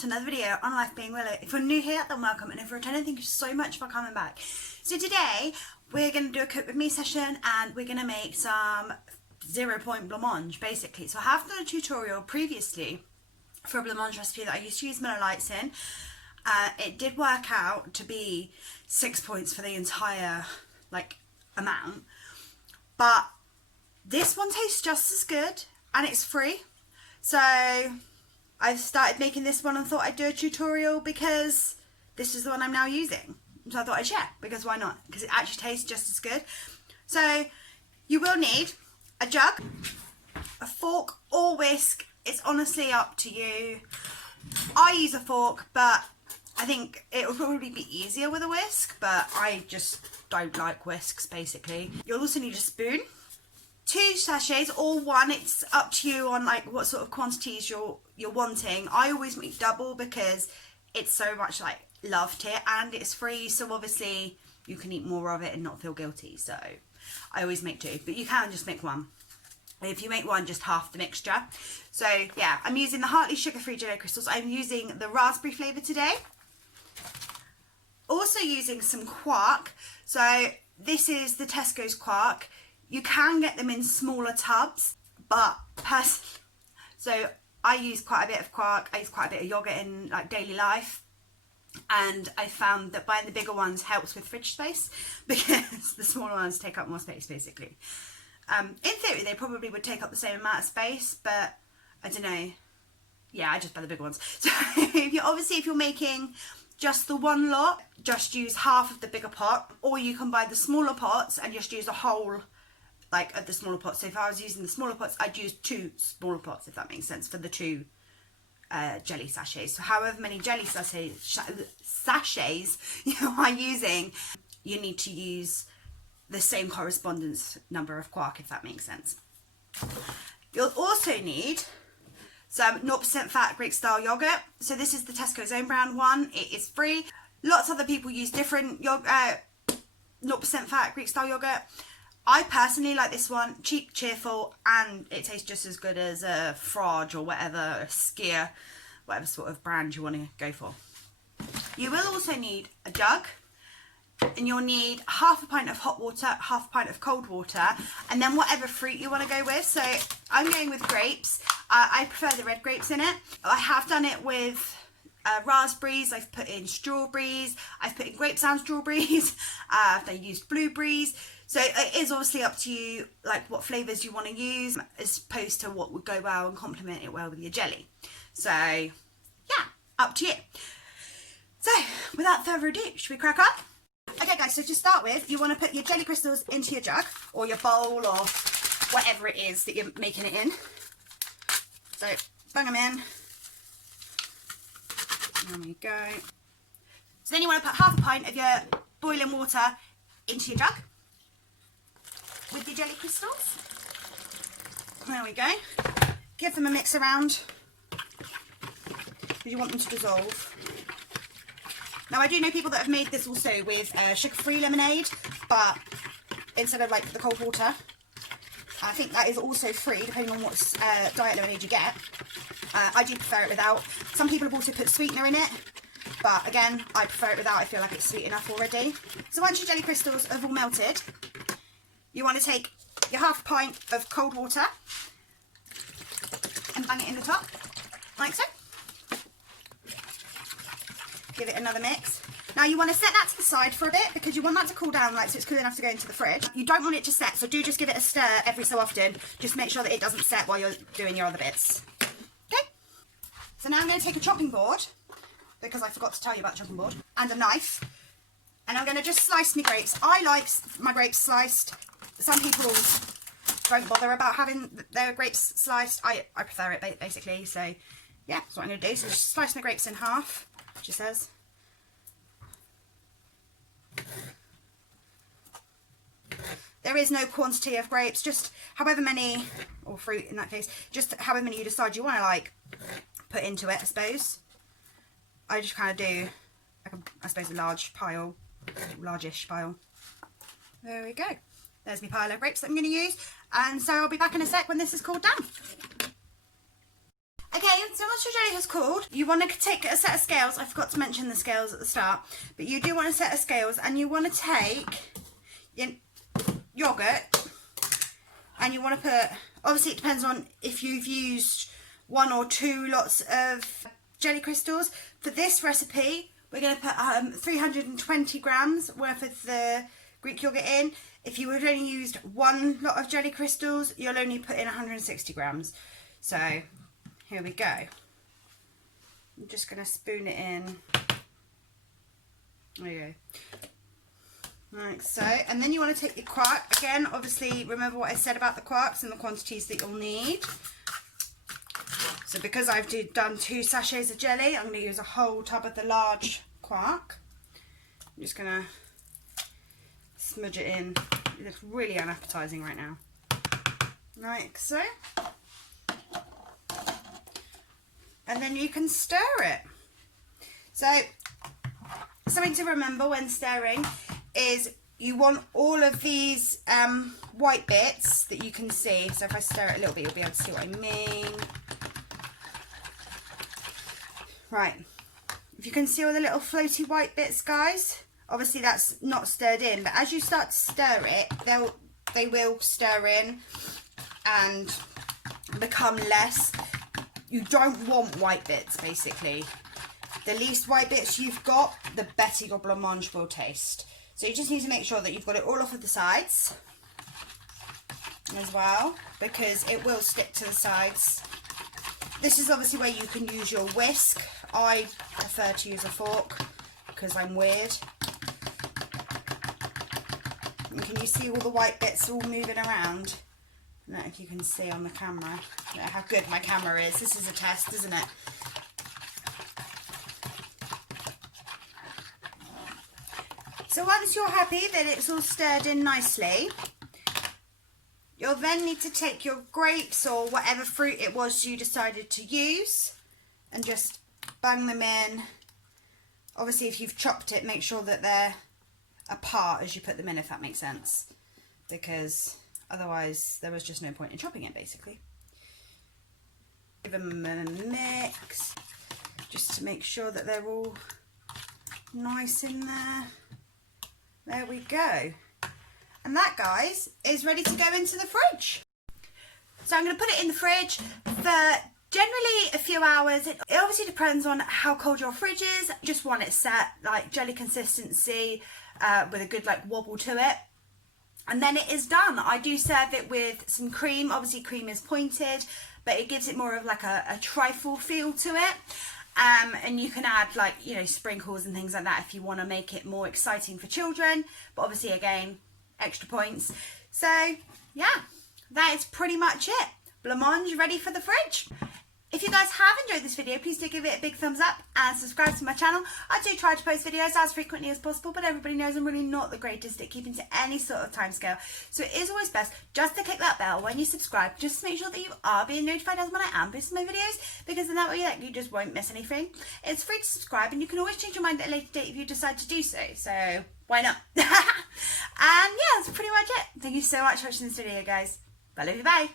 to another video on Life Being Willow. If you're new here, then welcome, and if you're returning, thank you so much for coming back. So today we're going to do a cook with me session, and we're going to make some 0-point blancmange basically. So I have done a tutorial previously for a blancmange recipe that I used to use Miller Lights in. It did work out to be 6 points for the entire amount, but this one tastes just as good and it's free. So I've started making this one and thought I'd do a tutorial because this is the one I'm now using. So I thought I'd share, because why not? Because it actually tastes just as good. So you will need a jug, a fork or whisk. It's honestly up to you. I use a fork, but I think it will probably be easier with a whisk, but I just don't like whisks basically. You'll also need a spoon, 2 sachets or 1, it's up to you on what sort of quantities you're wanting. I always make double because it's so much loved here and it's free, so obviously you can eat more of it and not feel guilty, so I always make 2, but you can just make 1. If you make 1, just half the mixture. So yeah, I'm using the Hartley sugar-free jelly crystals. I'm using the raspberry flavour today. Also using some quark. So this is the Tesco's quark. You can get them in smaller tubs, but so I use quite a bit of quark. I use quite a bit of yogurt in daily life, and I found that buying the bigger ones helps with fridge space because the smaller ones take up more space basically. In theory they probably would take up the same amount of space, but I don't know. Yeah, I just buy the bigger ones. So if you're making just the one lot, just use half of the bigger pot, or you can buy the smaller pots and just use a whole of the smaller pots. So if I was using the smaller pots, I'd use 2 smaller pots, if that makes sense, for the 2 jelly sachets. So however many jelly sachets you are using, you need to use the same correspondence number of quark, if that makes sense. You'll also need some 0% fat Greek style yogurt. So this is the Tesco's own brand one. It is free. Lots of other people use different 0% fat Greek style yogurt. I personally like this one, cheap, cheerful, and it tastes just as good as a Frage or whatever, a Skier, whatever sort of brand you want to go for. You will also need a jug, and you'll need half a pint of hot water, half a pint of cold water, and then whatever fruit you want to go with. So I'm going with grapes. I prefer the red grapes in it. I have done it with raspberries, I've put in strawberries, I've put in grapes and strawberries, I've used blueberries. So it is obviously up to you what flavours you want to use, as opposed to what would go well and complement it well with your jelly. So yeah, up to you. So without further ado, should we crack up? Okay guys, so to start with, you want to put your jelly crystals into your jug or your bowl or whatever it is that you're making it in. So bung them in. There we go. So then you want to put half a pint of your boiling water into your jug with your jelly crystals. There we go. Give them a mix around because you want them to dissolve. Now I do know people that have made this also with sugar-free lemonade, but instead of the cold water, I think that is also free depending on what diet lemonade you get. I do prefer it without. Some people have also put sweetener in it, but again, I prefer it without. I feel like it's sweet enough already. So once your jelly crystals have all melted, you want to take your half pint of cold water and bang it in the top, like so. Give it another mix. Now you want to set that to the side for a bit because you want that to cool down so it's cool enough to go into the fridge. You don't want it to set, so do just give it a stir every so often. Just make sure that it doesn't set while you're doing your other bits. Okay? So now I'm going to take a chopping board, because I forgot to tell you about the chopping board, and a knife, and I'm going to just slice my grapes. I like my grapes sliced. Some people don't bother about having their grapes sliced. I prefer it basically, so yeah, that's what I'm going to do. So just slice my grapes in half, she says. There is no quantity of grapes, just however many, or fruit in that case, just however many you decide you want to put into it, I suppose. I just kind of do, I suppose, a large pile, largish pile. There we go. There's my pile of grapes that I'm going to use, and so I'll be back in a sec when this is cooled down. Okay, so once your jelly has cooled, you want to take a set of scales. I forgot to mention the scales at the start, but you do want a set of scales, and you want to take your yogurt, and you want to put, obviously it depends on if you've used 1 or 2 lots of jelly crystals. For this recipe, we're going to put 320 grams worth of the Greek yogurt in. If you would only used 1 lot of jelly crystals, you'll only put in 160 grams. So here we go. I'm just going to spoon it in. There you go. Like so. And then you want to take your quark. Again, obviously, remember what I said about the quarks and the quantities that you'll need. So because I've done 2 sachets of jelly, I'm going to use a whole tub of the large quark. I'm just going to smudge it in. It looks really unappetizing right now. Like so. And then you can stir it. So something to remember when stirring is you want all of these white bits that you can see. So if I stir it a little bit, you'll be able to see what I mean. Right, if you can see all the little floaty white bits, guys, obviously that's not stirred in, but as you start to stir it, they will stir in and become less. You don't want white bits, basically. The least white bits you've got, the better your blancmange will taste. So you just need to make sure that you've got it all off of the sides as well, because it will stick to the sides. This is obviously where you can use your whisk. I prefer to use a fork because I'm weird. And can you see all the white bits all moving around? I don't know if you can see on the camera. I don't know how good my camera is. This is a test, isn't it? So once you're happy that it's all stirred in nicely, you'll then need to take your grapes or whatever fruit it was you decided to use and just bang them in. Obviously, if you've chopped it, make sure that they're apart as you put them in, if that makes sense, because otherwise there was just no point in chopping it, basically. Give them a mix just to make sure that they're all nice in there. There we go. And that, guys, is ready to go into the fridge. So I'm going to put it in the fridge for generally a few hours. It obviously depends on how cold your fridge is. You just want it set like jelly consistency with a good like wobble to it. And then it is done. I do serve it with some cream. Obviously cream is pointed, but it gives it more of like a trifle feel to it. And you can add like, you know, sprinkles and things like that if you want to make it more exciting for children. But obviously, again, extra points. So yeah, that is pretty much it. Blancmange ready for the fridge. If you guys have enjoyed this video, please do give it a big thumbs up and subscribe to my channel. I do try to post videos as frequently as possible, but everybody knows I'm really not the greatest at keeping to any sort of timescale. So it is always best just to click that bell when you subscribe, just to make sure that you are being notified as when I am posting my videos, because then that way you just won't miss anything. It's free to subscribe, and you can always change your mind at a later date if you decide to do so. So why not? And yeah, that's pretty much it. Thank you so much for watching this video, guys. I love you, bye.